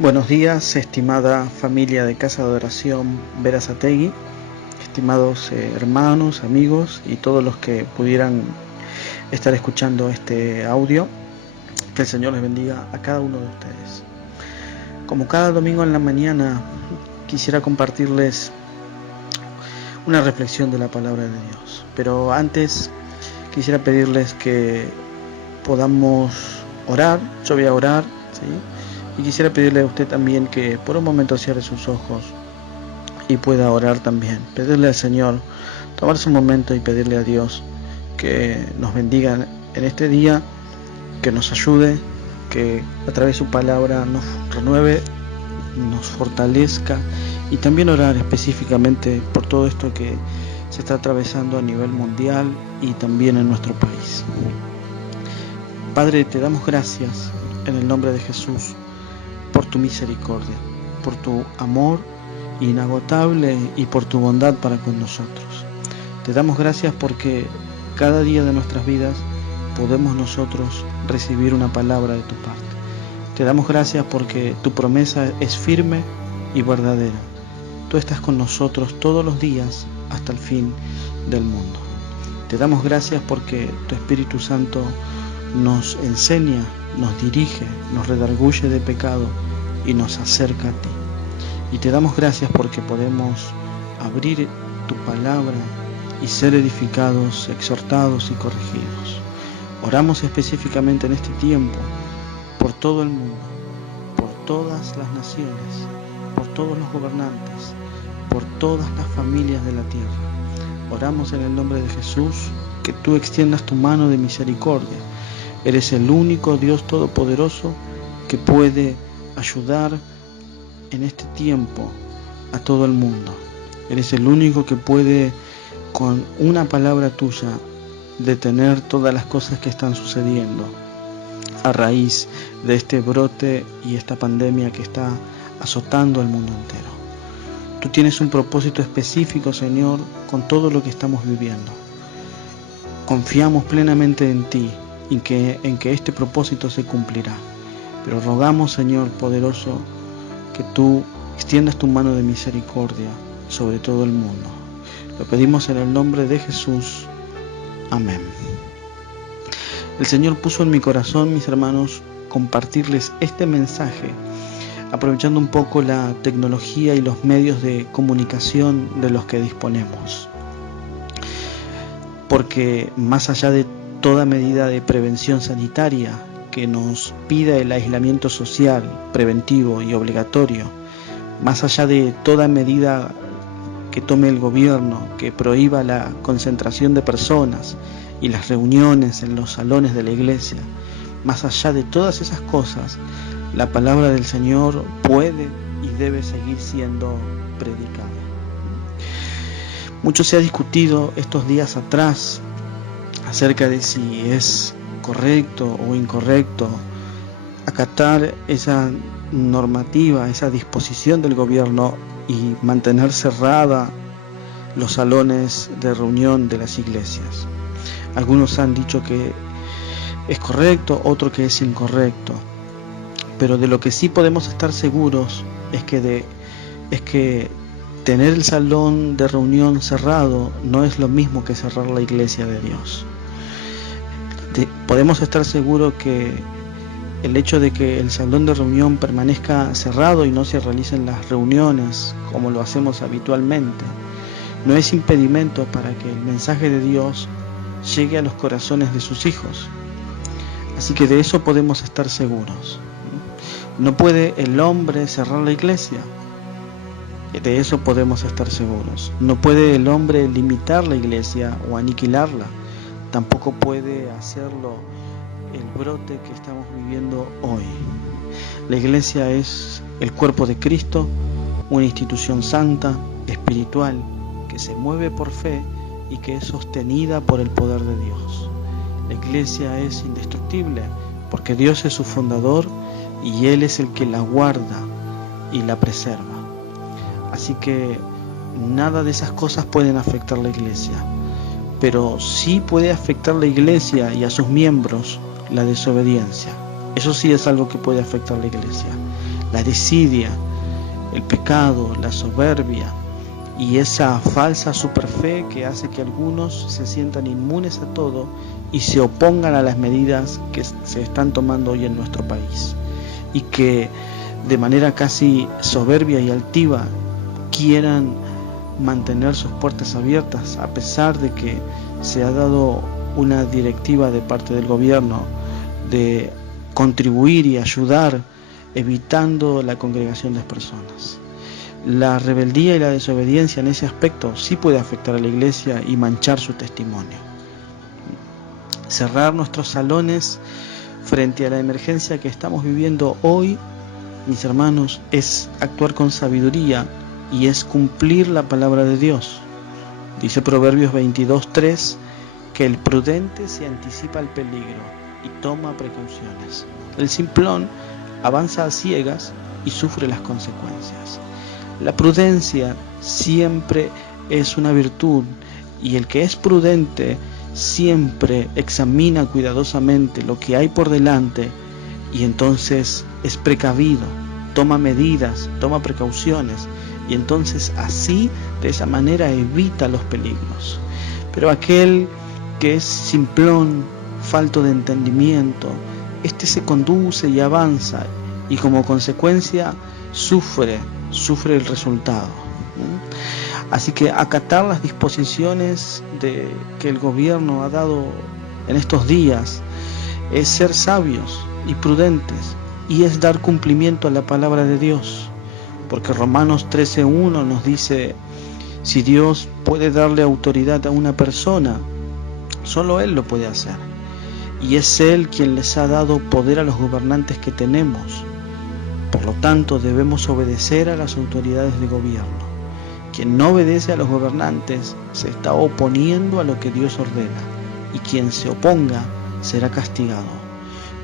Buenos días, estimada familia de Casa de Oración Berazategui, estimados hermanos, amigos y todos los que pudieran estar escuchando este audio. Que el Señor les bendiga a cada uno de ustedes. Como cada domingo en la mañana, quisiera compartirles una reflexión de la palabra de Dios. Pero antes quisiera pedirles que podamos orar. Yo voy a orar, ¿sí? Y quisiera pedirle a usted también que por un momento cierre sus ojos y pueda orar también. Pedirle al Señor, tomarse un momento y pedirle a Dios que nos bendiga en este día, que nos ayude, que a través de su palabra nos renueve, nos fortalezca, y también orar específicamente por todo esto que se está atravesando a nivel mundial y también en nuestro país. Padre, te damos gracias en el nombre de Jesús por tu misericordia, por tu amor inagotable y por tu bondad para con nosotros. Te damos gracias porque cada día de nuestras vidas podemos nosotros recibir una palabra de tu parte. Te damos gracias porque tu promesa es firme y verdadera. Tú estás con nosotros todos los días hasta el fin del mundo. Te damos gracias porque tu Espíritu Santo nos enseña, nos dirige, nos redarguye de pecado y nos acerca a ti. Y te damos gracias porque podemos abrir tu palabra y ser edificados, exhortados y corregidos. Oramos específicamente en este tiempo por todo el mundo, por todas las naciones, por todos los gobernantes, por todas las familias de la tierra. Oramos en el nombre de Jesús que tú extiendas tu mano de misericordia. Eres el único Dios todopoderoso que puede ayudar en este tiempo a todo el mundo. Eres el único que puede, con una palabra tuya, detener todas las cosas que están sucediendo a raíz de este brote y esta pandemia que está azotando al mundo entero. Tú tienes un propósito específico, Señor, con todo lo que estamos viviendo. Confiamos plenamente en ti y en que este propósito se cumplirá. Pero rogamos, Señor poderoso, que tú extiendas tu mano de misericordia sobre todo el mundo. Lo pedimos en el nombre de Jesús. Amén. El Señor puso en mi corazón, mis hermanos, compartirles este mensaje, aprovechando un poco la tecnología y los medios de comunicación de los que disponemos. Porque más allá de toda medida de prevención sanitaria que nos pida el aislamiento social, preventivo y obligatorio, más allá de toda medida que tome el gobierno que prohíba la concentración de personas y las reuniones en los salones de la iglesia, más allá de todas esas cosas, la palabra del Señor puede y debe seguir siendo predicada. Mucho se ha discutido estos días atrás acerca de si es correcto o incorrecto acatar esa normativa, esa disposición del gobierno y mantener cerrada los salones de reunión de las iglesias. Algunos han dicho que es correcto, otros que es incorrecto, pero de lo que sí podemos estar seguros es que tener el salón de reunión cerrado no es lo mismo que cerrar la iglesia de Dios. Podemos estar seguros que el hecho de que el salón de reunión permanezca cerrado y no se realicen las reuniones como lo hacemos habitualmente, no es impedimento para que el mensaje de Dios llegue a los corazones de sus hijos. Así que de eso podemos estar seguros. No puede el hombre cerrar la iglesia. De eso podemos estar seguros. No puede el hombre limitar la iglesia o aniquilarla. Tampoco puede hacerlo el brote que estamos viviendo hoy. La iglesia es el cuerpo de Cristo, una institución santa, espiritual, que se mueve por fe y que es sostenida por el poder de Dios. La iglesia es indestructible porque Dios es su fundador y Él es el que la guarda y la preserva. Así que nada de esas cosas pueden afectar la iglesia, pero sí puede afectar la iglesia y a sus miembros la desobediencia. Eso sí es algo que puede afectar a la iglesia. la desidia, el pecado, la soberbia y esa falsa superfe que hace que algunos se sientan inmunes a todo y se opongan a las medidas que se están tomando hoy en nuestro país, y que de manera casi soberbia y altiva quieran mantener sus puertas abiertas a pesar de que se ha dado una directiva de parte del gobierno de contribuir y ayudar evitando la congregación de personas. La rebeldía y la desobediencia en ese aspecto sí puede afectar a la iglesia y manchar su testimonio. Cerrar nuestros salones frente a la emergencia que estamos viviendo hoy, mis hermanos, es actuar con sabiduría y es cumplir la palabra de Dios. Dice Proverbios 22:3 que el prudente se anticipa al peligro y toma precauciones. El simplón avanza a ciegas y sufre las consecuencias. La prudencia siempre es una virtud, y el que es prudente siempre examina cuidadosamente lo que hay por delante y entonces es precavido, toma medidas, toma precauciones, y entonces así, de esa manera, evita los peligros. Pero aquel que es simplón, falto de entendimiento, este se conduce y avanza, y como consecuencia sufre el resultado. Así que acatar las disposiciones que el gobierno ha dado en estos días es ser sabios y prudentes, y es dar cumplimiento a la palabra de Dios, porque Romanos 13:1 nos dice: si Dios puede darle autoridad a una persona, solo Él lo puede hacer, y es Él quien les ha dado poder a los gobernantes que tenemos. Por lo tanto, debemos obedecer a las autoridades de gobierno. Quien no obedece a los gobernantes se está oponiendo a lo que Dios ordena, y quien se oponga será castigado,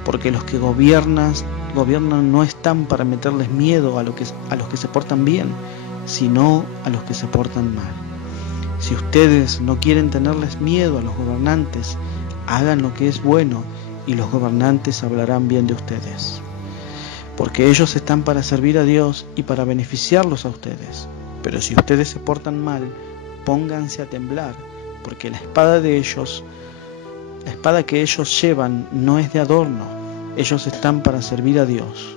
porque los que gobiernan no están para meterles miedo a los que se portan bien, sino a los que se portan mal. Si ustedes no quieren tenerles miedo a los gobernantes, hagan lo que es bueno y los gobernantes hablarán bien de ustedes, porque ellos están para servir a Dios y para beneficiarlos a ustedes. Pero si ustedes se portan mal, pónganse a temblar, porque la espada que ellos llevan no es de adorno. Ellos están para servir a Dios,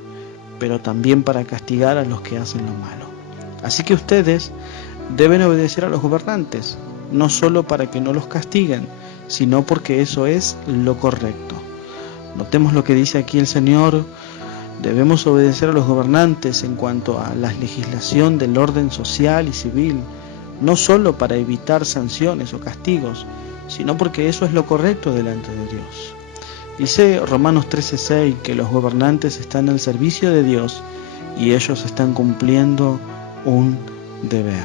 pero también para castigar a los que hacen lo malo. Así que ustedes deben obedecer a los gobernantes, no solo para que no los castiguen, sino porque eso es lo correcto. Notemos lo que dice aquí el Señor: debemos obedecer a los gobernantes en cuanto a la legislación del orden social y civil, no solo para evitar sanciones o castigos, sino porque eso es lo correcto delante de Dios. Dice Romanos 13:6 que los gobernantes están al servicio de Dios y ellos están cumpliendo un deber.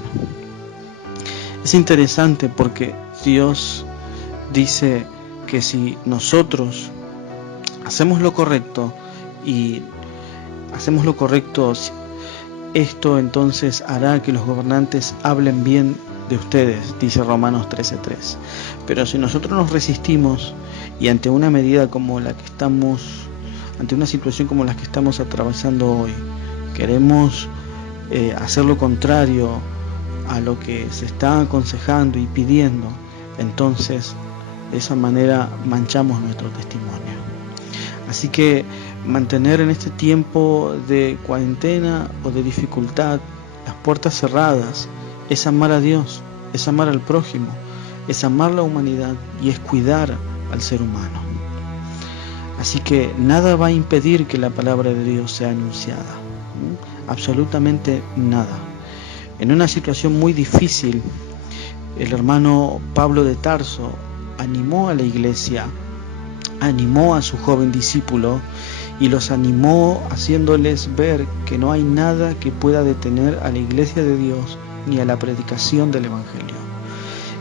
Es interesante porque Dios dice que si nosotros hacemos lo correcto, esto entonces hará que los gobernantes hablen bien de ustedes, dice Romanos 13:3. Pero si nosotros nos resistimos y ante una situación como la que estamos atravesando hoy, queremos hacer lo contrario a lo que se está aconsejando y pidiendo, entonces de esa manera manchamos nuestro testimonio. Así que mantener en este tiempo de cuarentena o de dificultad las puertas cerradas es amar a Dios, es amar al prójimo, es amar la humanidad y es cuidar al ser humano. Así que nada va a impedir que la palabra de Dios sea anunciada, absolutamente nada. En una situación muy difícil, el hermano Pablo de Tarso animó a la iglesia, animó a su joven discípulo y los animó haciéndoles ver que no hay nada que pueda detener a la iglesia de Dios ni a la predicación del Evangelio.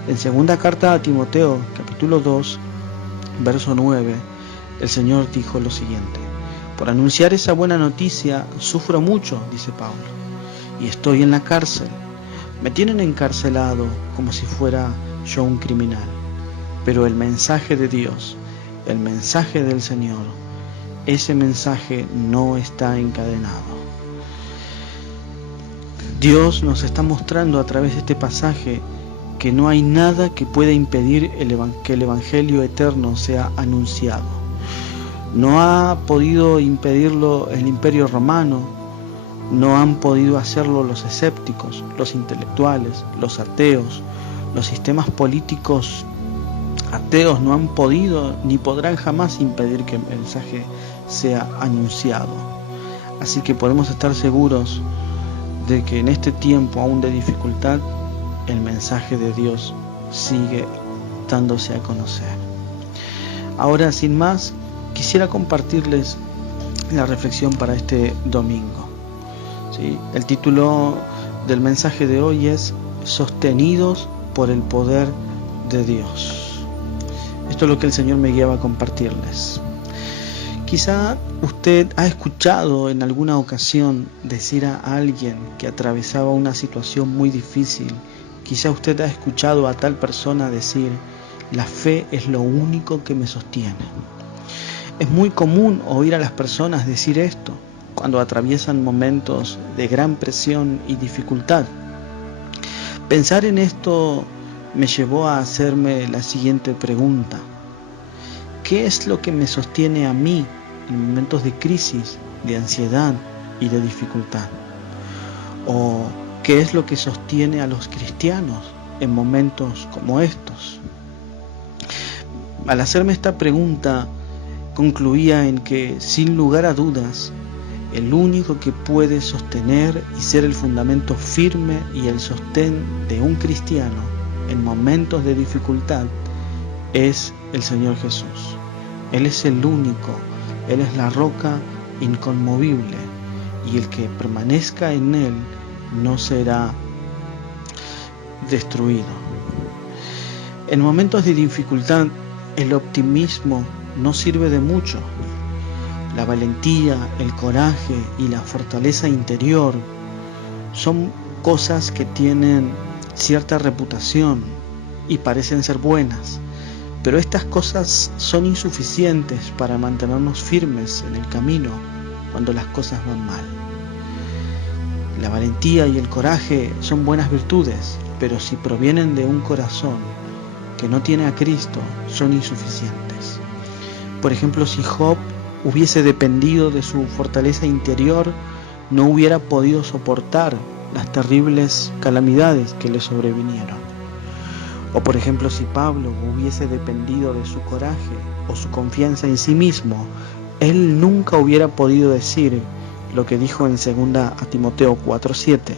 En segunda carta a Timoteo, capítulo 2, verso 9, el Señor dijo lo siguiente: por anunciar esa buena noticia sufro mucho, dice Pablo, y estoy en la cárcel. Me tienen encarcelado como si fuera yo un criminal. Pero el mensaje de Dios, el mensaje del Señor, ese mensaje no está encadenado. Dios nos está mostrando a través de este pasaje que no hay nada que pueda impedir que el Evangelio eterno sea anunciado. No ha podido impedirlo el Imperio Romano, no han podido hacerlo los escépticos, los intelectuales, los ateos, los sistemas políticos ateos no han podido ni podrán jamás impedir que el mensaje sea anunciado. Así que podemos estar seguros de que en este tiempo aún de dificultad, el mensaje de Dios sigue dándose a conocer. Ahora, sin más, quisiera compartirles la reflexión para este domingo. ¿Sí? El título del mensaje de hoy es Sostenidos por el poder de Dios. Esto es lo que el Señor me guiaba a compartirles. Quizá usted ha escuchado en alguna ocasión decir a alguien que atravesaba una situación muy difícil, quizá usted ha escuchado a tal persona decir: la fe es lo único que me sostiene. Es muy común oír a las personas decir esto cuando atraviesan momentos de gran presión y dificultad. Pensar en esto me llevó a hacerme la siguiente pregunta: ¿qué es lo que me sostiene a mí en momentos de crisis, de ansiedad y de dificultad? ¿O qué es lo que sostiene a los cristianos en momentos como estos? Al hacerme esta pregunta, concluía en que, sin lugar a dudas, el único que puede sostener y ser el fundamento firme y el sostén de un cristiano en momentos de dificultad es el Señor Jesús. Él es el único, Él es la roca inconmovible, y el que permanezca en Él no será destruido. En momentos de dificultad, el optimismo no sirve de mucho. La valentía, el coraje y la fortaleza interior son cosas que tienen cierta reputación y parecen ser buenas, pero estas cosas son insuficientes para mantenernos firmes en el camino cuando las cosas van mal. La valentía y el coraje son buenas virtudes, pero si provienen de un corazón que no tiene a Cristo, son insuficientes. Por ejemplo, si Job hubiese dependido de su fortaleza interior, no hubiera podido soportar las terribles calamidades que le sobrevinieron. O por ejemplo, si Pablo hubiese dependido de su coraje o su confianza en sí mismo, él nunca hubiera podido decir lo que dijo en 2 a Timoteo 4:7: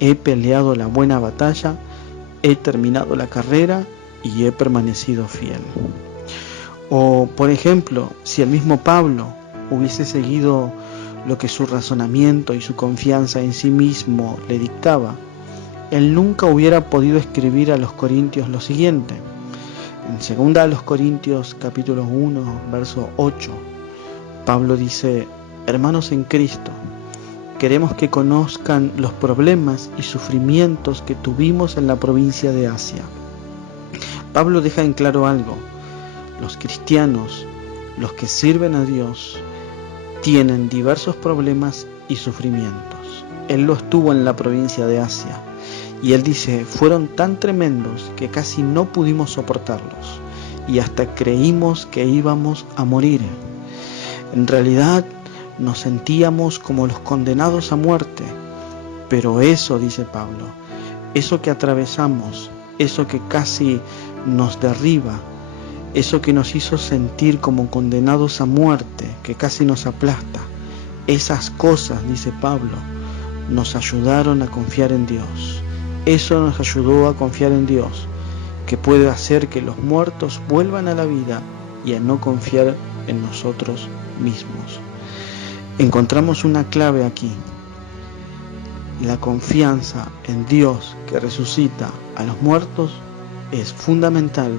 he peleado la buena batalla, he terminado la carrera y he permanecido fiel. O por ejemplo, si el mismo Pablo hubiese seguido lo que su razonamiento y su confianza en sí mismo le dictaba, él nunca hubiera podido escribir a los Corintios lo siguiente. En 2 a los Corintios capítulo 1, verso 8, Pablo dice: hermanos en Cristo, queremos que conozcan los problemas y sufrimientos que tuvimos en la provincia de Asia. Pablo deja en claro algo: los cristianos, los que sirven a Dios, tienen diversos problemas y sufrimientos. Él lo estuvo en la provincia de Asia, y él dice: fueron tan tremendos que casi no pudimos soportarlos, y hasta creímos que íbamos a morir. En realidad nos sentíamos como los condenados a muerte, pero eso, dice Pablo, eso que atravesamos, eso que casi nos derriba, eso que nos hizo sentir como condenados a muerte, que casi nos aplasta, esas cosas, dice Pablo, nos ayudaron a confiar en Dios. Eso nos ayudó a confiar en Dios, que puede hacer que los muertos vuelvan a la vida y a no confiar en nosotros mismos. Encontramos una clave aquí: la confianza en Dios que resucita a los muertos es fundamental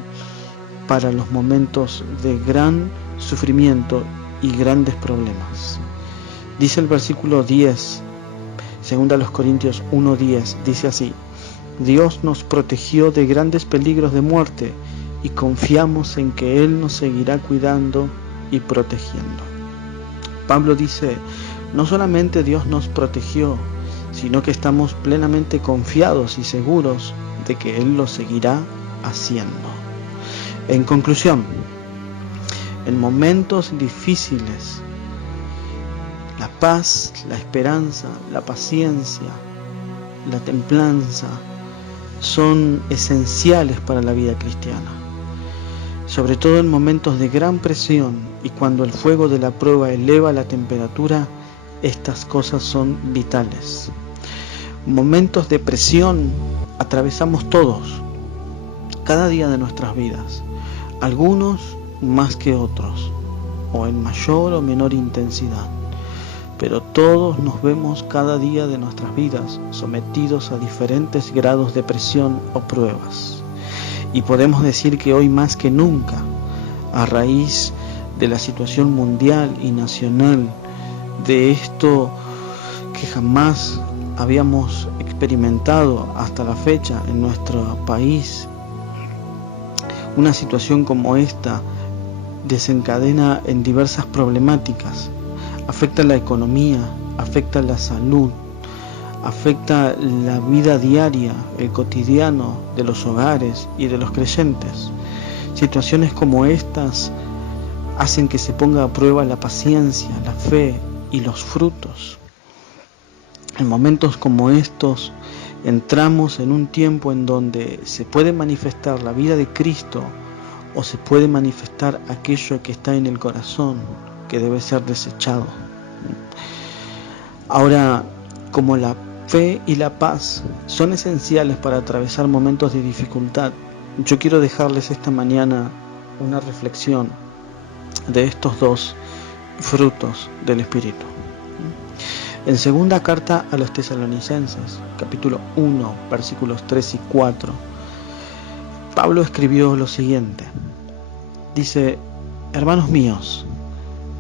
para los momentos de gran sufrimiento y grandes problemas. Dice el versículo 10, 2 a los Corintios 1:10, dice así: Dios nos protegió de grandes peligros de muerte y confiamos en que Él nos seguirá cuidando y protegiendo. Pablo dice: no solamente Dios nos protegió, sino que estamos plenamente confiados y seguros de que Él lo seguirá haciendo. En conclusión, en momentos difíciles, la paz, la esperanza, la paciencia, la templanza son esenciales para la vida cristiana. Sobre todo en momentos de gran presión y cuando el fuego de la prueba eleva la temperatura, estas cosas son vitales. Momentos de presión atravesamos todos, cada día de nuestras vidas, algunos más que otros, o en mayor o menor intensidad, pero todos nos vemos cada día de nuestras vidas sometidos a diferentes grados de presión o pruebas. Y podemos decir que hoy más que nunca, a raíz de la situación mundial y nacional, de esto que jamás habíamos experimentado hasta la fecha en nuestro país, una situación como esta desencadena en diversas problemáticas, afecta la economía, afecta la salud, afecta la vida diaria, el cotidiano de los hogares y de los creyentes. Situaciones como estas hacen que se ponga a prueba la paciencia, la fe y los frutos. En momentos como estos entramos en un tiempo en donde se puede manifestar la vida de Cristo o se puede manifestar aquello que está en el corazón, que debe ser desechado. Ahora, como la fe y la paz son esenciales para atravesar momentos de dificultad, yo quiero dejarles esta mañana una reflexión de estos dos frutos del Espíritu. En segunda carta a los Tesalonicenses, capítulo 1, versículos 3 y 4, Pablo escribió lo siguiente. Dice: hermanos míos,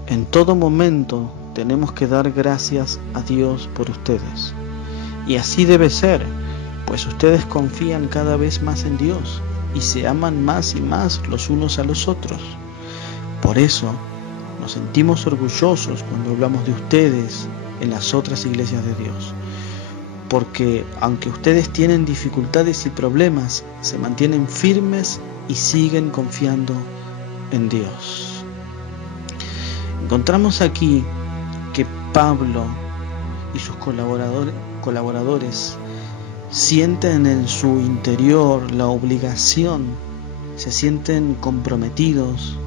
en todo momento tenemos que dar gracias a Dios por ustedes. Y así debe ser, pues ustedes confían cada vez más en Dios y se aman más y más los unos a los otros. Por eso nos sentimos orgullosos cuando hablamos de ustedes en las otras iglesias de Dios, porque aunque ustedes tienen dificultades y problemas, se mantienen firmes y siguen confiando en Dios. Encontramos aquí que Pablo y sus colaboradores sienten en su interior la obligación, se sienten comprometidos,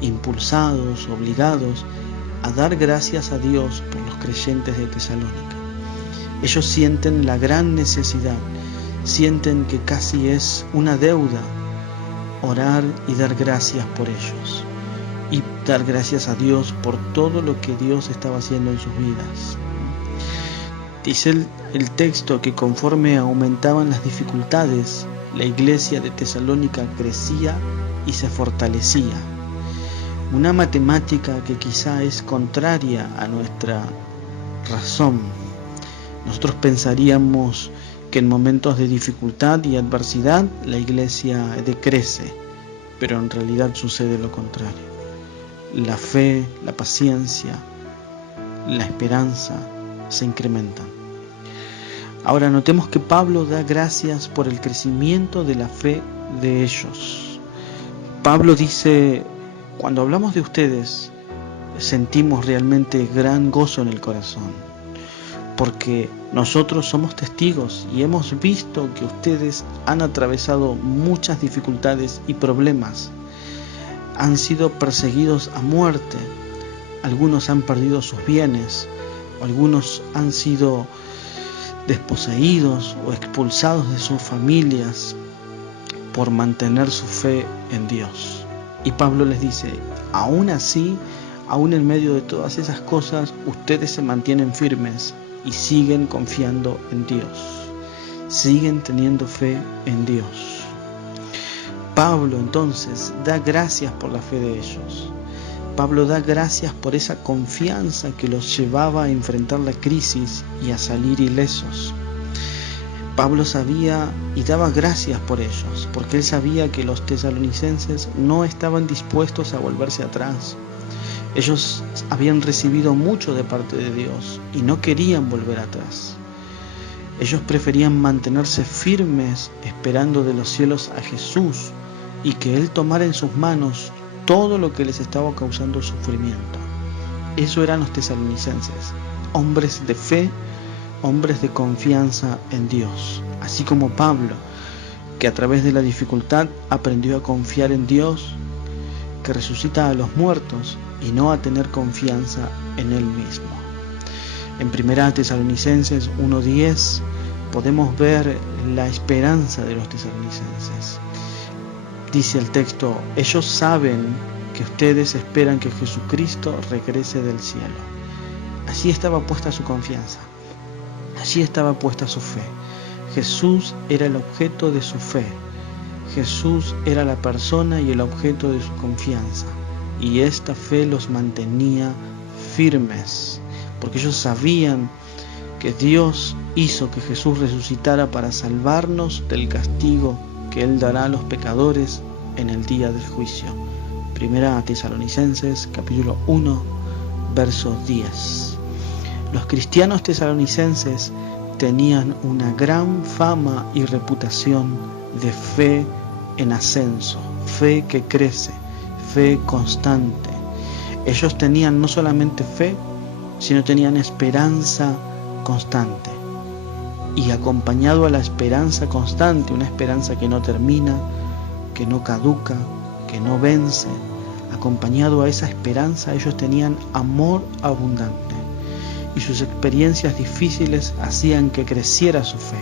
impulsados, obligados a dar gracias a Dios por los creyentes de Tesalónica. Ellos sienten la gran necesidad, sienten que casi es una deuda orar y dar gracias por ellos y dar gracias a Dios por todo lo que Dios estaba haciendo en sus vidas. Dice el texto que conforme aumentaban las dificultades, la iglesia de Tesalónica crecía y se fortalecía. Una matemática que quizá es contraria a nuestra razón. Nosotros pensaríamos que en momentos de dificultad y adversidad la iglesia decrece, pero en realidad sucede lo contrario. La fe, la paciencia, la esperanza se incrementan. Ahora notemos que Pablo da gracias por el crecimiento de la fe de ellos. Pablo dice: cuando hablamos de ustedes, sentimos realmente gran gozo en el corazón, porque nosotros somos testigos y hemos visto que ustedes han atravesado muchas dificultades y problemas. Han sido perseguidos a muerte, algunos han perdido sus bienes, algunos han sido desposeídos o expulsados de sus familias por mantener su fe en Dios. Y Pablo les dice: aún así, aún en medio de todas esas cosas, ustedes se mantienen firmes y siguen confiando en Dios, siguen teniendo fe en Dios. Pablo entonces da gracias por la fe de ellos. Pablo da gracias por esa confianza que los llevaba a enfrentar la crisis y a salir ilesos. Pablo sabía y daba gracias por ellos, porque él sabía que los tesalonicenses no estaban dispuestos a volverse atrás. Ellos habían recibido mucho de parte de Dios y no querían volver atrás. Ellos preferían mantenerse firmes esperando de los cielos a Jesús y que Él tomara en sus manos todo lo que les estaba causando sufrimiento. Eso eran los tesalonicenses, hombres de fe, hombres de confianza en Dios, así como Pablo, que a través de la dificultad aprendió a confiar en Dios, que resucita a los muertos y no a tener confianza en Él mismo. En 1 Tesalonicenses 1:10 podemos ver la esperanza de los tesalonicenses. Dice el texto: ellos saben que ustedes esperan que Jesucristo regrese del cielo. Allí estaba puesta su confianza, allí estaba puesta su fe. Jesús era el objeto de su fe. Jesús era la persona y el objeto de su confianza. Y esta fe los mantenía firmes, porque ellos sabían que Dios hizo que Jesús resucitara para salvarnos del castigo que Él dará a los pecadores en el día del juicio. 1 Tesalonicenses capítulo 1, verso 10. Los cristianos tesalonicenses tenían una gran fama y reputación de fe en ascenso, fe que crece, fe constante. Ellos tenían no solamente fe, sino tenían esperanza constante. Y acompañado a la esperanza constante, una esperanza que no termina, que no caduca, que no vence, acompañado a esa esperanza, ellos tenían amor abundante. Y sus experiencias difíciles hacían que creciera su fe,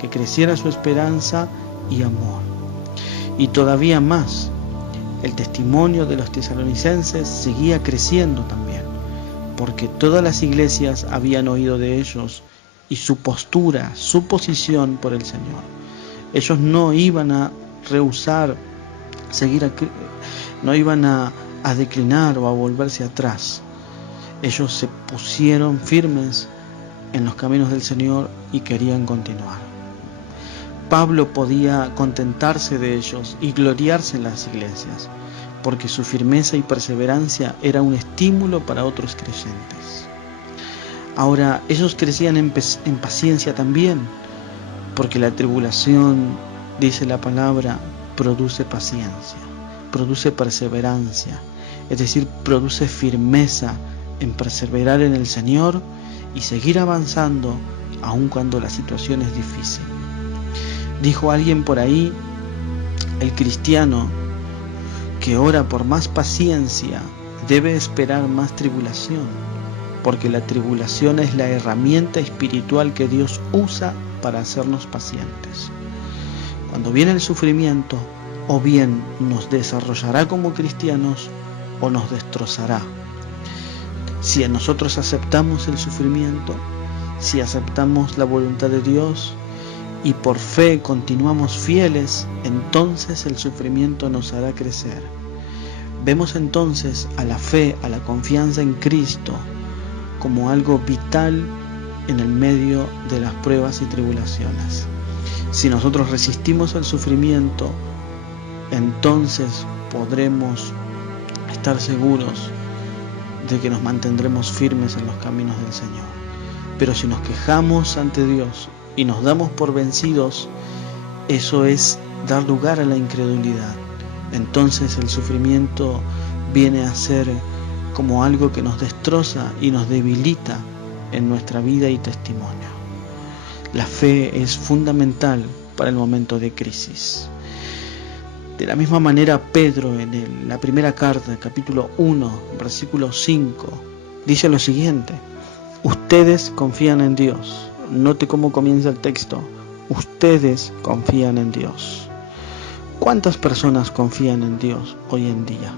que creciera su esperanza y amor. Y todavía más, el testimonio de los tesalonicenses seguía creciendo también, porque todas las iglesias habían oído de ellos y su postura, su posición por el Señor. Ellos no iban a rehusar no iban a declinar o a volverse atrás. Ellos se pusieron firmes en los caminos del Señor y querían continuar. Pablo podía contentarse de ellos y gloriarse en las iglesias, porque su firmeza y perseverancia era un estímulo para otros creyentes. Ahora, ellos crecían en paciencia también, porque la tribulación, dice la palabra, produce paciencia, produce perseverancia, es decir, produce firmeza en perseverar en el Señor y seguir avanzando aun cuando la situación es difícil. Dijo alguien por ahí: el cristiano que ora por más paciencia debe esperar más tribulación, porque la tribulación es la herramienta espiritual que Dios usa para hacernos pacientes. Cuando viene el sufrimiento, o bien nos desarrollará como cristianos o nos destrozará. Si nosotros aceptamos el sufrimiento, si aceptamos la voluntad de Dios y por fe continuamos fieles, entonces el sufrimiento nos hará crecer. Vemos entonces a la fe, a la confianza en Cristo como algo vital en el medio de las pruebas y tribulaciones. Si nosotros resistimos el sufrimiento, entonces podremos estar seguros de que nos mantendremos firmes en los caminos del Señor. Pero si nos quejamos ante Dios y nos damos por vencidos, eso es dar lugar a la incredulidad. Entonces el sufrimiento viene a ser como algo que nos destroza y nos debilita en nuestra vida y testimonio. La fe es fundamental para el momento de crisis. De la misma manera, Pedro en la primera carta, capítulo 1, versículo 5, dice lo siguiente: ustedes confían en Dios. Note cómo comienza el texto: ustedes confían en Dios. ¿Cuántas personas confían en Dios hoy en día?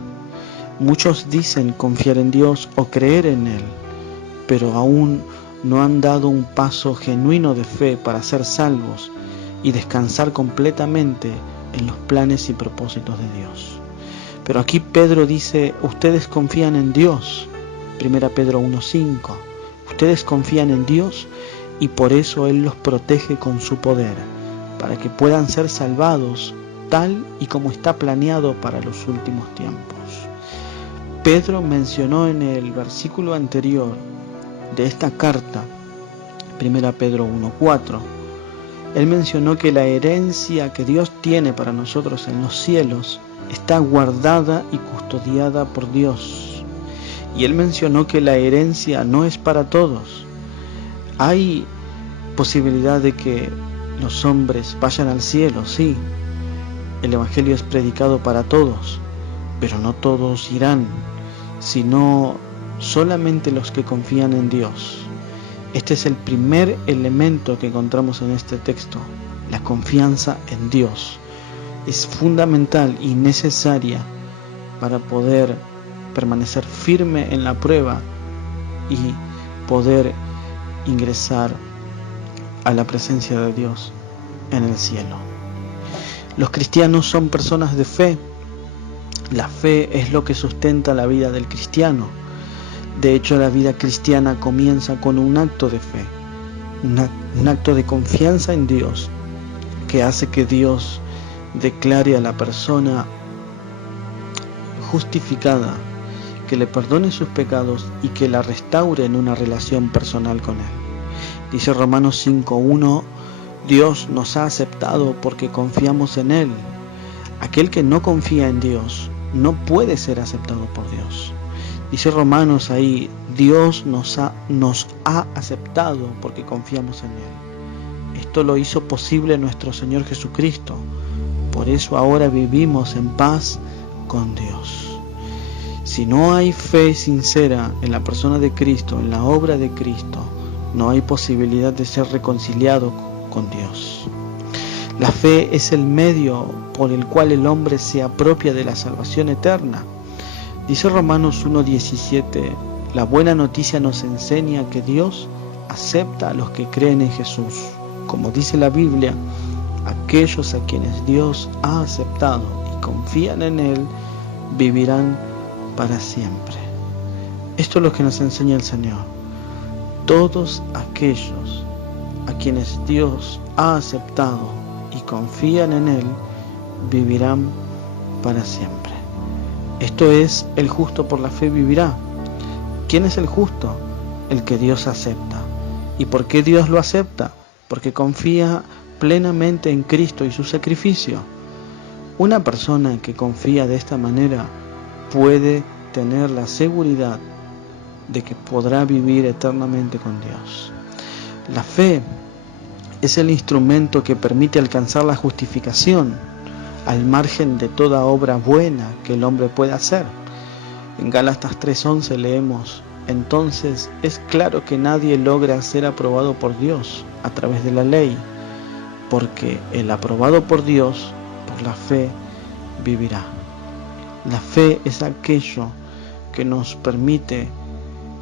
Muchos dicen confiar en Dios o creer en Él, pero aún no han dado un paso genuino de fe para ser salvos y descansar completamente en los planes y propósitos de Dios. Pero aquí Pedro dice: ustedes confían en Dios. 1 Pedro 1:5. Ustedes confían en Dios y por eso Él los protege con su poder, para que puedan ser salvados tal y como está planeado para los últimos tiempos. Pedro mencionó en el versículo anterior de esta carta 1 Pedro 1:4. Él mencionó que la herencia que Dios tiene para nosotros en los cielos está guardada y custodiada por Dios. Y él mencionó que la herencia no es para todos. Hay posibilidad de que los hombres vayan al cielo, sí. El Evangelio es predicado para todos, pero no todos irán, sino solamente los que confían en Dios. Este es el primer elemento que encontramos en este texto, la confianza en Dios. Es fundamental y necesaria para poder permanecer firme en la prueba y poder ingresar a la presencia de Dios en el cielo. Los cristianos son personas de fe. La fe es lo que sustenta la vida del cristiano. De hecho, la vida cristiana comienza con un acto de fe, un acto de confianza en Dios, que hace que Dios declare a la persona justificada, que le perdone sus pecados y que la restaure en una relación personal con Él. Dice Romanos 5:1, Dios nos ha aceptado porque confiamos en Él. Aquel que no confía en Dios no puede ser aceptado por Dios. Dice Romanos ahí, Dios nos ha aceptado porque confiamos en Él. Esto lo hizo posible nuestro Señor Jesucristo. Por eso ahora vivimos en paz con Dios. Si no hay fe sincera en la persona de Cristo, en la obra de Cristo, no hay posibilidad de ser reconciliado con Dios. La fe es el medio por el cual el hombre se apropia de la salvación eterna. Dice Romanos 1:17, la buena noticia nos enseña que Dios acepta a los que creen en Jesús. Como dice la Biblia, aquellos a quienes Dios ha aceptado y confían en Él, vivirán para siempre. Esto es lo que nos enseña el Señor. Todos aquellos a quienes Dios ha aceptado y confían en Él, vivirán para siempre. Esto es, el justo por la fe vivirá. ¿Quién es el justo? El que Dios acepta. ¿Y por qué Dios lo acepta? Porque confía plenamente en Cristo y su sacrificio. Una persona que confía de esta manera puede tener la seguridad de que podrá vivir eternamente con Dios. La fe es el instrumento que permite alcanzar la justificación al margen de toda obra buena que el hombre pueda hacer. En Gálatas 3:11 leemos, entonces es claro que nadie logra ser aprobado por Dios a través de la ley, porque el aprobado por Dios, por la fe, vivirá. La fe es aquello que nos permite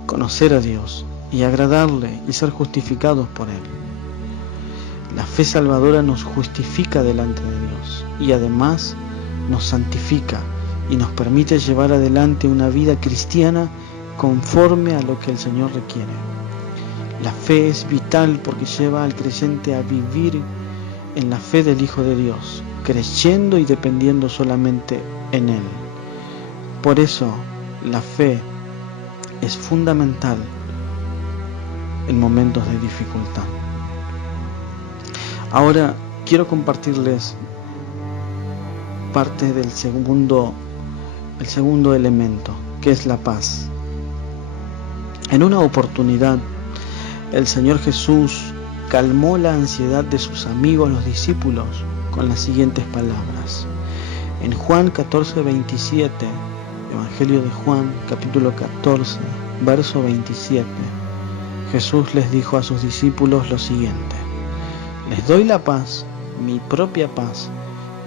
conocer a Dios y agradarle y ser justificados por Él. La fe salvadora nos justifica delante de Dios y además nos santifica y nos permite llevar adelante una vida cristiana conforme a lo que el Señor requiere. La fe es vital porque lleva al creyente a vivir en la fe del Hijo de Dios, creyendo y dependiendo solamente en Él. Por eso la fe es fundamental en momentos de dificultad. Ahora quiero compartirles parte del segundo elemento, que es la paz. En una oportunidad, el Señor Jesús calmó la ansiedad de sus amigos, los discípulos, con las siguientes palabras. En Juan 14:27, Evangelio de Juan, capítulo 14, verso 27, Jesús les dijo a sus discípulos lo siguiente: les doy la paz, mi propia paz,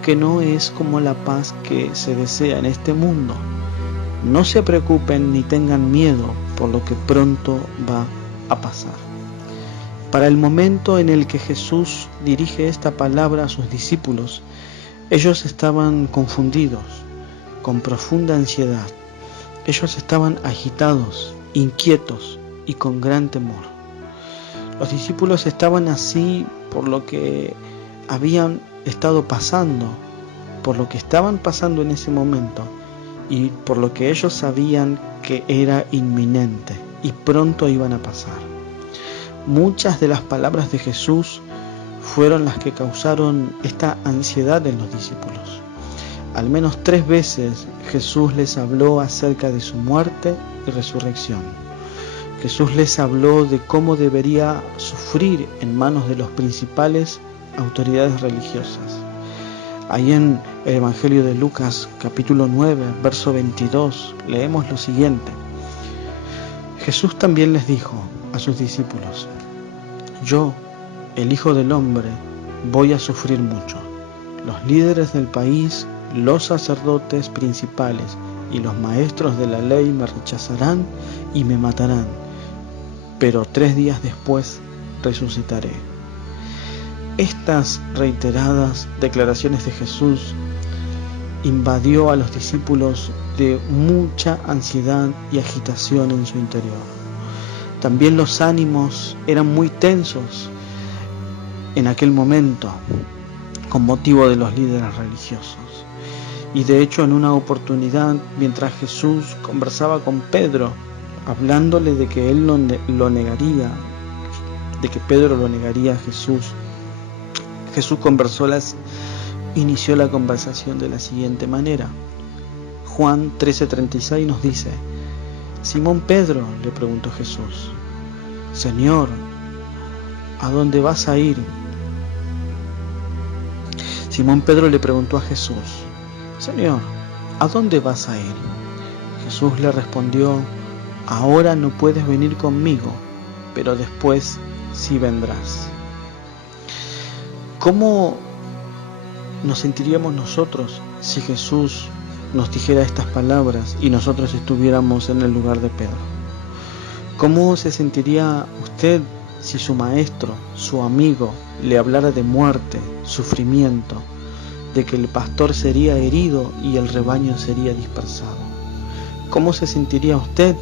que no es como la paz que se desea en este mundo. No se preocupen ni tengan miedo por lo que pronto va a pasar. Para el momento en el que Jesús dirige esta palabra a sus discípulos, ellos estaban confundidos, con profunda ansiedad. Ellos estaban agitados, inquietos y con gran temor. Los discípulos estaban así por lo que habían estado pasando, por lo que estaban pasando en ese momento y por lo que ellos sabían que era inminente y pronto iban a pasar. Muchas de las palabras de Jesús fueron las que causaron esta ansiedad en los discípulos. Al menos 3 veces Jesús les habló acerca de su muerte y resurrección. Jesús les habló de cómo debería sufrir en manos de los principales autoridades religiosas. Ahí en el Evangelio de Lucas, capítulo 9, verso 22, leemos lo siguiente. Jesús también les dijo a sus discípulos: yo, el Hijo del Hombre, voy a sufrir mucho. Los líderes del país, los sacerdotes principales y los maestros de la ley me rechazarán y me matarán, pero 3 días después resucitaré. Estas reiteradas declaraciones de Jesús invadió a los discípulos de mucha ansiedad y agitación en su interior. También los ánimos eran muy tensos en aquel momento con motivo de los líderes religiosos. Y de hecho, en una oportunidad, mientras Jesús conversaba con Pedro, hablándole de que él lo negaría, de que Pedro lo negaría a Jesús, Jesús inició la conversación de la siguiente manera. Juan 13:36 nos dice: Simón Pedro, le preguntó Jesús, Señor, ¿a dónde vas a ir? Simón Pedro le preguntó a Jesús: Señor, ¿a dónde vas a ir? Jesús le respondió: ahora no puedes venir conmigo, pero después sí vendrás. ¿Cómo nos sentiríamos nosotros si Jesús nos dijera estas palabras y nosotros estuviéramos en el lugar de Pedro? ¿Cómo se sentiría usted si su maestro, su amigo, le hablara de muerte, sufrimiento, de que el pastor sería herido y el rebaño sería dispersado? ¿Cómo se sentiría usted?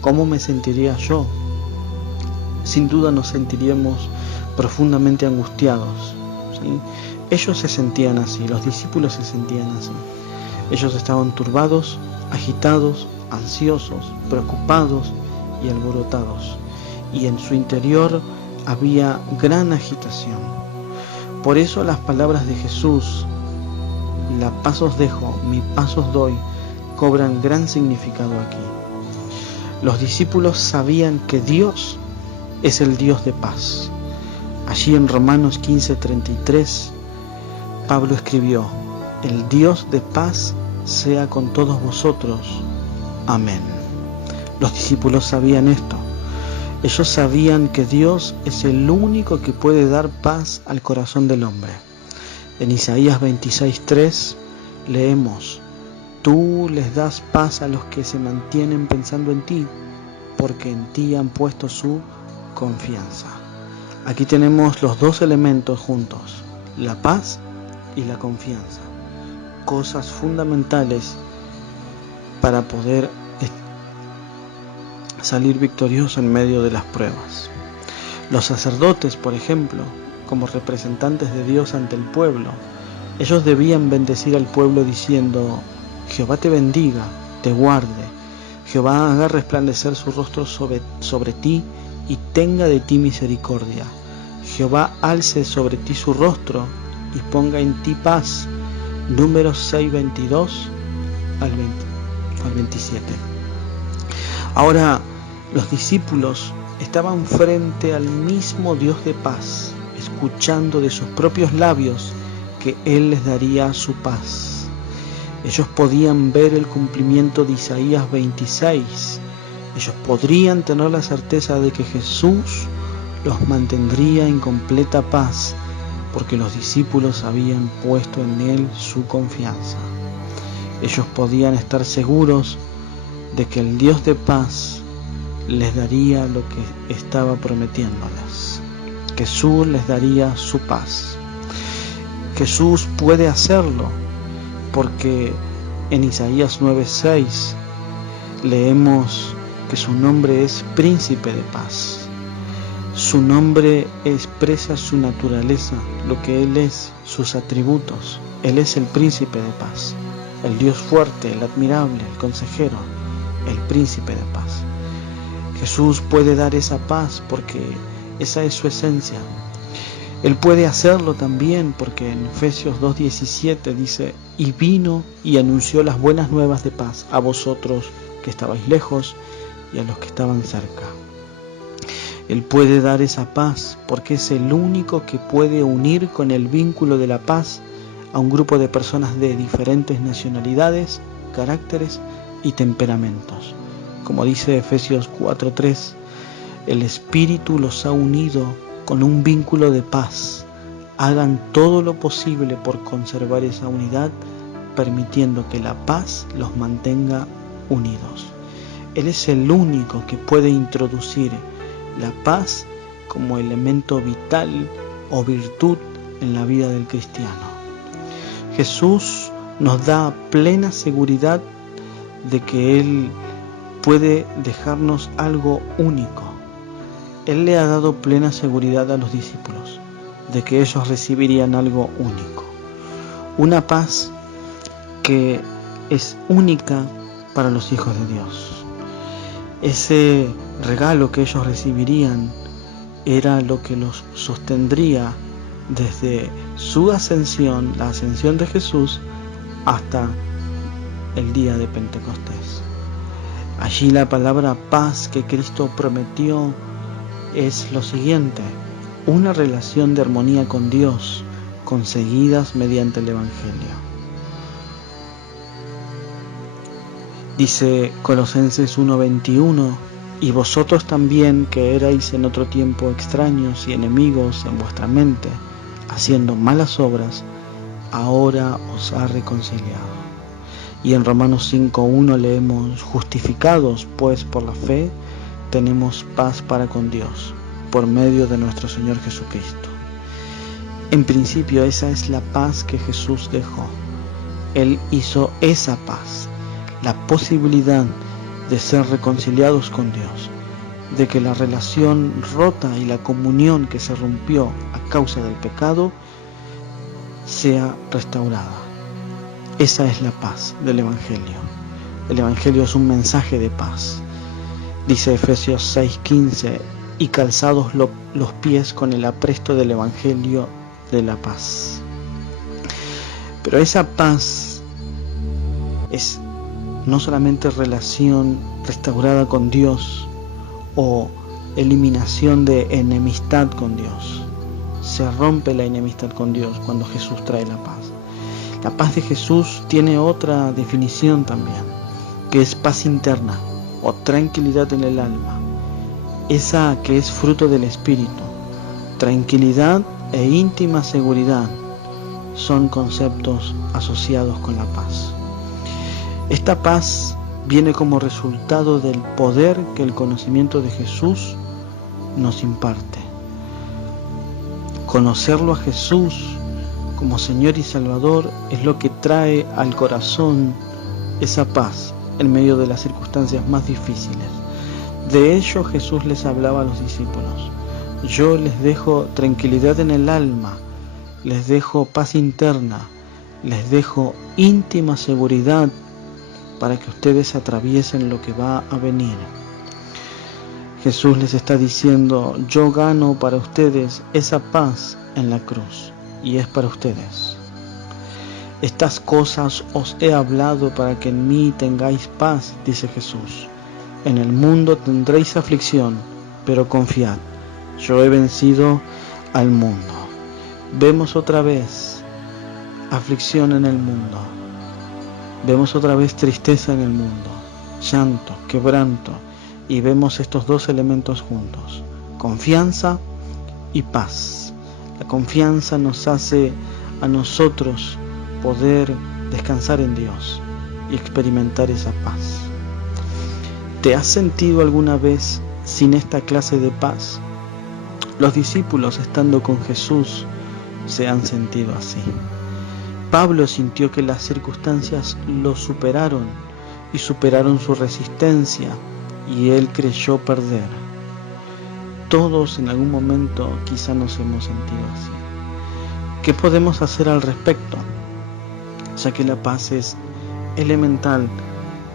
¿Cómo me sentiría yo? Sin duda nos sentiríamos profundamente angustiados, ¿sí? Ellos se sentían así, los discípulos se sentían así. Ellos estaban turbados, agitados, ansiosos, preocupados y alborotados. Y en su interior había gran agitación. Por eso las palabras de Jesús, la paz os dejo, mi paz os doy, cobran gran significado aquí. Los discípulos sabían que Dios es el Dios de paz. Allí en Romanos 15:33, Pablo escribió: el Dios de paz sea con todos vosotros. Amén. Los discípulos sabían esto. Ellos sabían que Dios es el único que puede dar paz al corazón del hombre. En Isaías 26:3 leemos: tú les das paz a los que se mantienen pensando en ti, porque en ti han puesto su confianza. Aquí tenemos los 2 elementos juntos, la paz y la confianza, cosas fundamentales para poder salir victorioso en medio de las pruebas. Los sacerdotes, por ejemplo, como representantes de Dios ante el pueblo, ellos debían bendecir al pueblo diciendo: Jehová te bendiga, te guarde, Jehová haga resplandecer su rostro sobre ti y tenga de ti misericordia, Jehová alce sobre ti su rostro y ponga en ti paz. Números 6:22 al 27. Ahora, los discípulos estaban frente al mismo Dios de paz, escuchando de sus propios labios que Él les daría su paz. Ellos podían ver el cumplimiento de Isaías 26. Ellos podrían tener la certeza de que Jesús los mantendría en completa paz, porque los discípulos habían puesto en Él su confianza. Ellos podían estar seguros de que el Dios de paz les daría lo que estaba prometiéndoles. Jesús les daría su paz. Jesús puede hacerlo, porque en Isaías 9:6 leemos que su nombre es Príncipe de Paz. Su nombre expresa su naturaleza, lo que Él es, sus atributos. Él es el Príncipe de Paz, el Dios fuerte, el admirable, el consejero, el Príncipe de Paz. Jesús puede dar esa paz porque Esa es su esencia. Él puede hacerlo también porque en Efesios 2:17 dice: y vino y anunció las buenas nuevas de paz a vosotros que estabais lejos y a los que estaban cerca. Él puede dar esa paz porque es el único que puede unir con el vínculo de la paz a un grupo de personas de diferentes nacionalidades, caracteres y temperamentos. Como dice Efesios 4:3, el Espíritu los ha unido con un vínculo de paz. Hagan todo lo posible por conservar esa unidad, permitiendo que la paz los mantenga unidos. Él es el único que puede introducir la paz como elemento vital o virtud en la vida del cristiano. Jesús nos da plena seguridad de que Él puede dejarnos algo único. Él le ha dado plena seguridad a los discípulos de que ellos recibirían algo único. Una paz que es única para los hijos de Dios. Ese regalo que ellos recibirían era lo que los sostendría desde su ascensión, la ascensión de Jesús, hasta el día de Pentecostés. Allí la palabra paz que Cristo prometió es lo siguiente: una relación de armonía con Dios, conseguidas mediante el Evangelio. Dice Colosenses 1:21: y vosotros también, que erais en otro tiempo extraños y enemigos en vuestra mente, haciendo malas obras, ahora os ha reconciliado. Y en Romanos 5:1 leemos: justificados pues por la fe, tenemos paz para con Dios, por medio de nuestro Señor Jesucristo. En principio esa es la paz que Jesús dejó. Él hizo esa paz, la posibilidad de ser reconciliados con Dios, de que la relación rota y la comunión que se rompió a causa del pecado sea restaurada. Esa es la paz del Evangelio. El Evangelio es un mensaje de paz. Dice Efesios 6:15: y calzados los pies con el apresto del Evangelio de la paz. Pero esa paz es no solamente relación restaurada con Dios o eliminación de enemistad con Dios. Se rompe la enemistad con Dios cuando Jesús trae la paz. La paz de Jesús tiene otra definición también, que es paz interna o tranquilidad en el alma. Esa que es fruto del Espíritu. Tranquilidad e íntima seguridad son conceptos asociados con la paz. Esta paz viene como resultado del poder que el conocimiento de Jesús nos imparte. Conocerlo a Jesús como Señor y Salvador es lo que trae al corazón esa paz en medio de las circunstancias más difíciles. De ello Jesús les hablaba a los discípulos: yo les dejo tranquilidad en el alma, les dejo paz interna, les dejo íntima seguridad para que ustedes atraviesen lo que va a venir. Jesús les está diciendo: yo gano para ustedes esa paz en la cruz, y es para ustedes. Estas cosas os he hablado para que en mí tengáis paz, dice Jesús. En el mundo tendréis aflicción, pero confiad, yo he vencido al mundo. Vemos otra vez aflicción en el mundo. Vemos otra vez tristeza en el mundo, llanto, quebranto, y vemos estos dos elementos juntos: confianza y paz. La confianza nos hace a nosotros poder descansar en Dios y experimentar esa paz. ¿Te has sentido alguna vez sin esta clase de paz? Los discípulos, estando con Jesús, se han sentido así. Pablo sintió que las circunstancias lo superaron y superaron su resistencia, y él creyó perder. Todos en algún momento quizá nos hemos sentido así. ¿Qué podemos hacer al respecto? Ya que la paz es elemental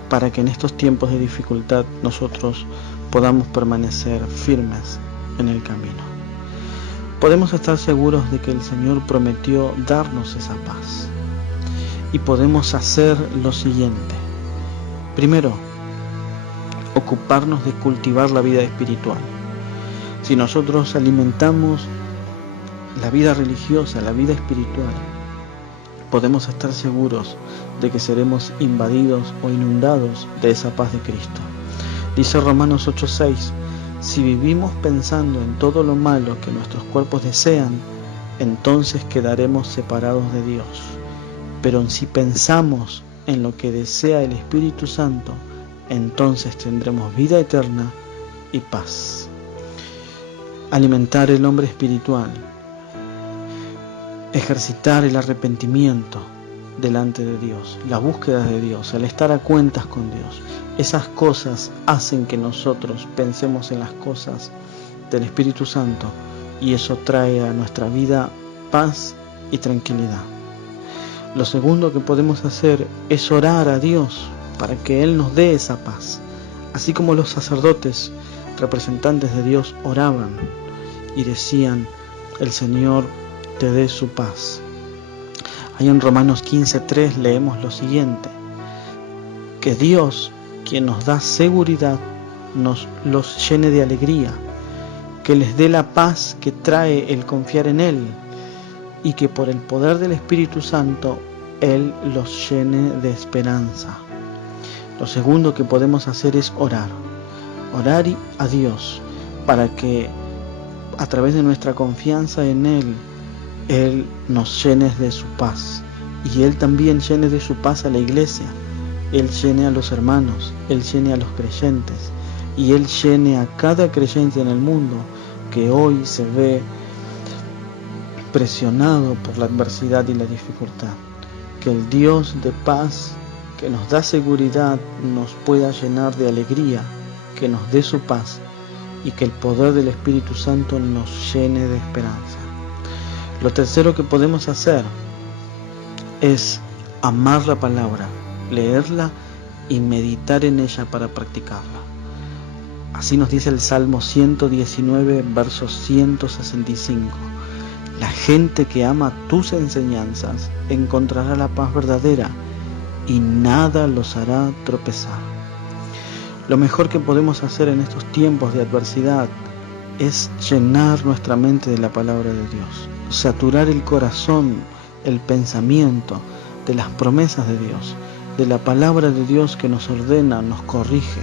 para que en estos tiempos de dificultad nosotros podamos permanecer firmes en el camino. Podemos estar seguros de que el Señor prometió darnos esa paz. Y podemos hacer lo siguiente. Primero, ocuparnos de cultivar la vida espiritual. Si nosotros alimentamos la vida religiosa, la vida espiritual, podemos estar seguros de que seremos invadidos o inundados de esa paz de Cristo. Dice Romanos 8:6, si vivimos pensando en todo lo malo que nuestros cuerpos desean, entonces quedaremos separados de Dios. Pero si pensamos en lo que desea el Espíritu Santo, entonces tendremos vida eterna y paz. Alimentar el hombre espiritual, ejercitar el arrepentimiento delante de Dios, la búsqueda de Dios, el estar a cuentas con Dios. Esas cosas hacen que nosotros pensemos en las cosas del Espíritu Santo y eso trae a nuestra vida paz y tranquilidad. Lo segundo que podemos hacer es orar a Dios para que Él nos dé esa paz. Así como los sacerdotes, representantes de Dios, oraban y decían, el Señor te dé su paz. Ahí en Romanos 15:3 leemos lo siguiente, que Dios, quien nos da seguridad, nos los llene de alegría, que les dé la paz que trae el confiar en Él, y que por el poder del Espíritu Santo Él los llene de esperanza. Lo segundo que podemos hacer es orar a Dios para que a través de nuestra confianza en Él nos llene de su paz y Él también llene de su paz a la iglesia, Él llene a los hermanos, Él llene a los creyentes y Él llene a cada creyente en el mundo que hoy se ve presionado por la adversidad y la dificultad. Que el Dios de paz, que nos da seguridad, nos pueda llenar de alegría, que nos dé su paz y que el poder del Espíritu Santo nos llene de esperanza. Lo tercero que podemos hacer es amar la palabra, leerla y meditar en ella para practicarla. Así nos dice el Salmo 119, verso 165. La gente que ama tus enseñanzas encontrará la paz verdadera y nada los hará tropezar. Lo mejor que podemos hacer en estos tiempos de adversidad es llenar nuestra mente de la palabra de Dios, saturar el corazón, el pensamiento de las promesas de Dios, de la palabra de Dios que nos ordena, nos corrige,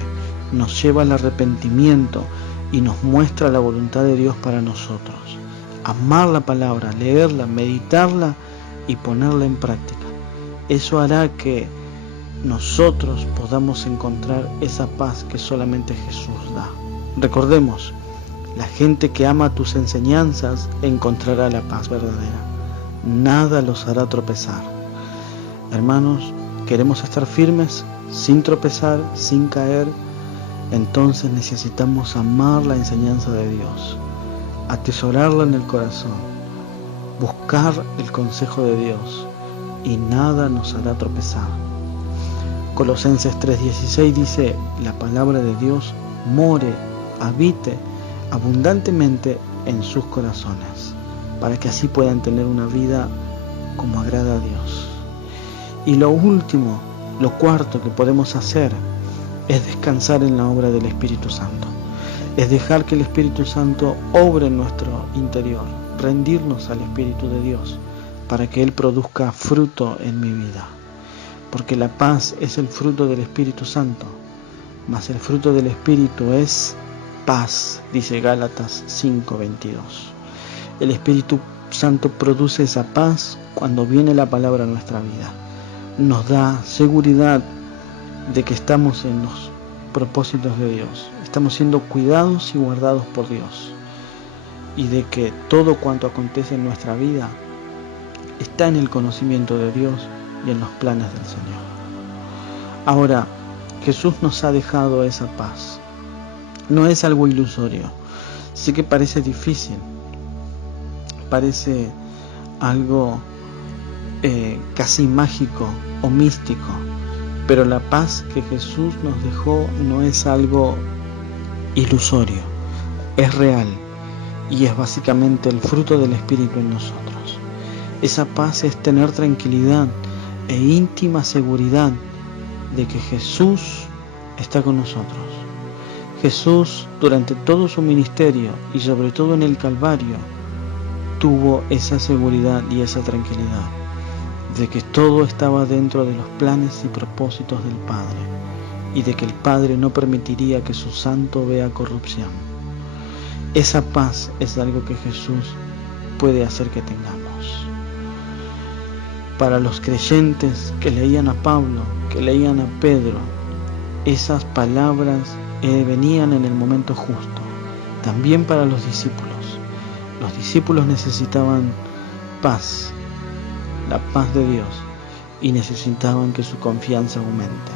nos lleva al arrepentimiento y nos muestra la voluntad de Dios para nosotros. Amar la palabra, leerla, meditarla y ponerla en práctica. Eso hará que nosotros podamos encontrar esa paz que solamente Jesús da. Recordemos, la gente que ama tus enseñanzas encontrará la paz verdadera. Nada los hará tropezar. Hermanos, queremos estar firmes, sin tropezar, sin caer. Entonces necesitamos amar la enseñanza de Dios, atesorarla en el corazón, buscar el consejo de Dios y nada nos hará tropezar. Colosenses 3:16 dice, la palabra de Dios more, habite abundantemente en sus corazones, para que así puedan tener una vida como agrada a Dios. Y lo último, lo cuarto que podemos hacer es descansar en la obra del Espíritu Santo. Es dejar que el Espíritu Santo obre en nuestro interior, rendirnos al Espíritu de Dios para que Él produzca fruto en mi vida. Porque la paz es el fruto del Espíritu Santo, mas el fruto del Espíritu es paz, dice Gálatas 5:22. El Espíritu Santo produce esa paz cuando viene la palabra a nuestra vida. Nos da seguridad de que estamos en los propósitos de Dios, estamos siendo cuidados y guardados por Dios y de que todo cuanto acontece en nuestra vida está en el conocimiento de Dios y en los planes del Señor. Ahora, Jesús nos ha dejado esa paz. No es algo ilusorio. Sé que parece difícil, parece algo casi mágico o místico, pero la paz que Jesús nos dejó no es algo ilusorio, es real y es básicamente el fruto del Espíritu en nosotros. Esa paz es tener tranquilidad e íntima seguridad de que Jesús está con nosotros. Jesús, durante todo su ministerio y sobre todo en el Calvario, tuvo esa seguridad y esa tranquilidad de que todo estaba dentro de los planes y propósitos del Padre, y de que el Padre no permitiría que su santo vea corrupción. Esa paz es algo que Jesús puede hacer que tengamos. Para los creyentes que leían a Pablo, que leían a Pedro, esas palabras venían en el momento justo. También para los discípulos. Los discípulos necesitaban paz, la paz de Dios, y necesitaban que su confianza aumente.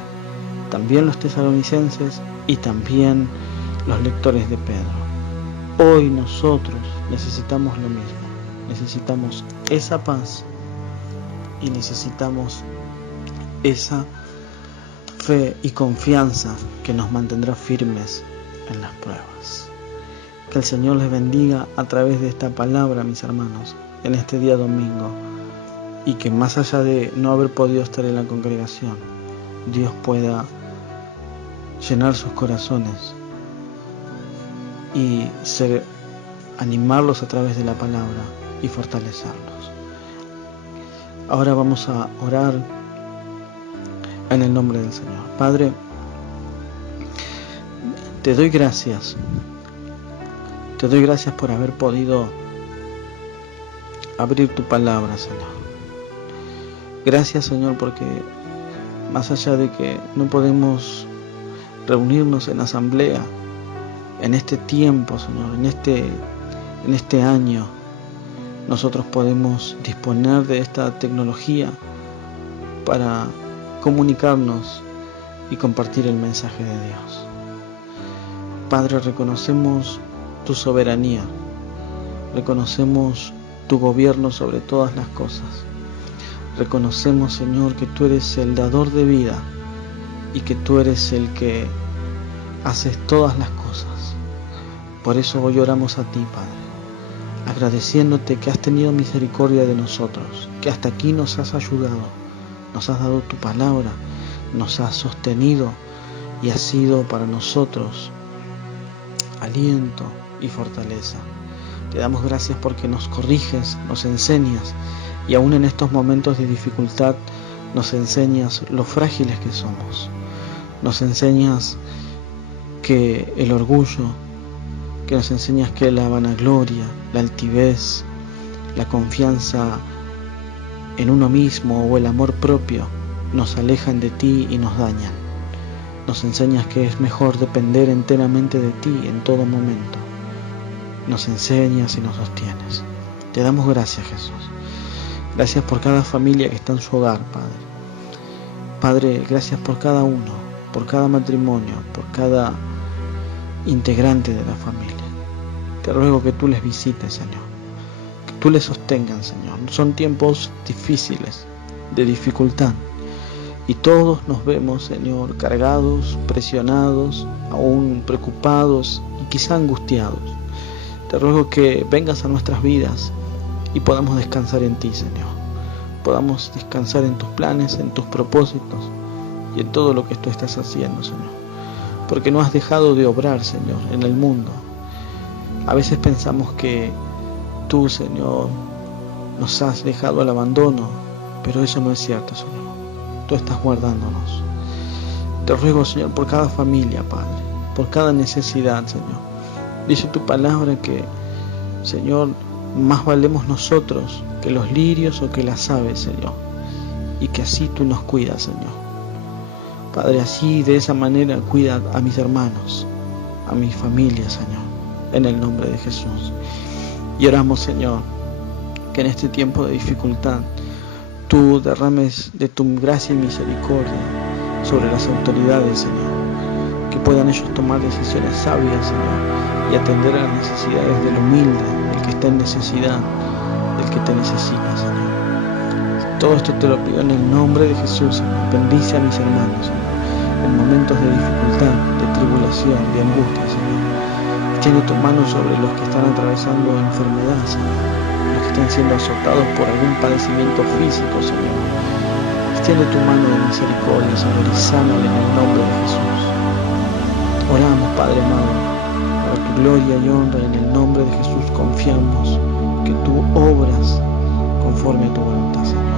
También los tesalonicenses y también los lectores de Pedro. Hoy nosotros necesitamos lo mismo. Necesitamos esa paz y necesitamos esa fe y confianza que nos mantendrá firmes en las pruebas. Que el Señor les bendiga a través de esta palabra, mis hermanos, en este día domingo, y que más allá de no haber podido estar en la congregación, Dios pueda llenar sus corazones y animarlos a través de la palabra y fortalecerlos. Ahora vamos a orar en el nombre del Señor. Padre, te doy gracias. Te doy gracias por haber podido abrir tu palabra, Señor. Gracias, Señor, porque más allá de que no podemos reunirnos en asamblea en este tiempo, Señor, en este año, nosotros podemos disponer de esta tecnología para comunicarnos y compartir el mensaje de Dios. Padre, reconocemos tu soberanía, reconocemos tu gobierno sobre todas las cosas. Reconocemos, Señor, que tú eres el dador de vida y que tú eres el que haces todas las cosas. Por eso hoy oramos a ti, Padre, agradeciéndote que has tenido misericordia de nosotros, que hasta aquí nos has ayudado, nos has dado tu palabra, nos has sostenido y has sido para nosotros aliento y fortaleza. Te damos gracias porque nos corriges, nos enseñas, y aún en estos momentos de dificultad nos enseñas lo frágiles que somos. Nos enseñas que el orgullo, que nos enseñas que la vanagloria, la altivez, la confianza en uno mismo o el amor propio nos alejan de ti y nos dañan. Nos enseñas que es mejor depender enteramente de ti en todo momento. Nos enseñas y nos sostienes. Te damos gracias, Jesús. Gracias por cada familia que está en su hogar, Padre. Padre, gracias por cada uno, por cada matrimonio, por cada integrante de la familia. Te ruego que tú les visites, Señor, que tú les sostengas, Señor. Son tiempos difíciles, de dificultad, y todos nos vemos, Señor, cargados, presionados, aún preocupados y quizá angustiados. Te ruego que vengas a nuestras vidas y podamos descansar en ti, Señor. Podamos descansar en tus planes, en tus propósitos y en todo lo que tú estás haciendo, Señor. Porque no has dejado de obrar, Señor, en el mundo. A veces pensamos que tú, Señor, nos has dejado al abandono, pero eso no es cierto, Señor. Tú estás guardándonos. Te ruego, Señor, por cada familia, Padre, por cada necesidad, Señor. Dice tu palabra que, Señor, más valemos nosotros que los lirios o que las aves, Señor, y que así tú nos cuidas, Señor. Padre, así, de esa manera, cuida a mis hermanos, a mi familia, Señor, en el nombre de Jesús. Y oramos, Señor, que en este tiempo de dificultad tú derrames de tu gracia y misericordia sobre las autoridades, Señor, que puedan ellos tomar decisiones sabias, Señor, y atender a las necesidades del humilde, del que está en necesidad, del que te necesita, Señor. Todo esto te lo pido en el nombre de Jesús, Señor. Bendice a mis hermanos, Señor, en momentos de dificultad, de tribulación, de angustia, Señor. Extiende tu mano sobre los que están atravesando enfermedad, Señor. Los que estén siendo azotados por algún padecimiento físico, Señor. Extiende tu mano de misericordia, Señor, y sánale en el nombre de Jesús. Oramos, Padre amado, para tu gloria y honra, en el nombre de Jesús confiamos que tú obras conforme a tu voluntad, Señor.